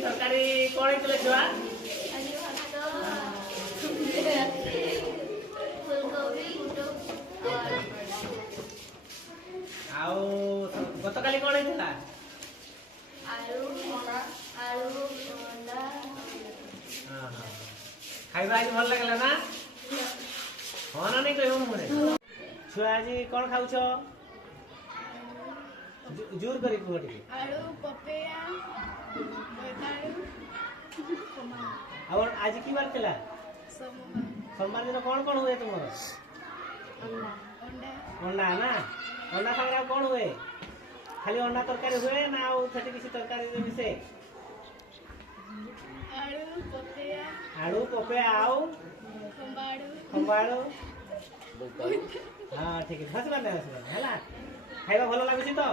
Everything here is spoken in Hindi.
तरकारी कौन है छुआ आउ गत काली कौन है खाइबा आज भल लगला ना हाँ ना नहीं कहूँ मुझे छुआ आज कौन खाऊ जोर करी कुह टिके आलू पपेया बोइतालू और आज की बार थिला सोमवार दिन कौन हुए तुमर अंडा ना अंडा खाइरा कौन हुए खाली अंडा तरकारी हुए ना और छठी किसी तरकारी मिसे आलू पपेया आउ खंबाड़ू हाँ ठीक है हसबा है खाइबा भल लागुची तो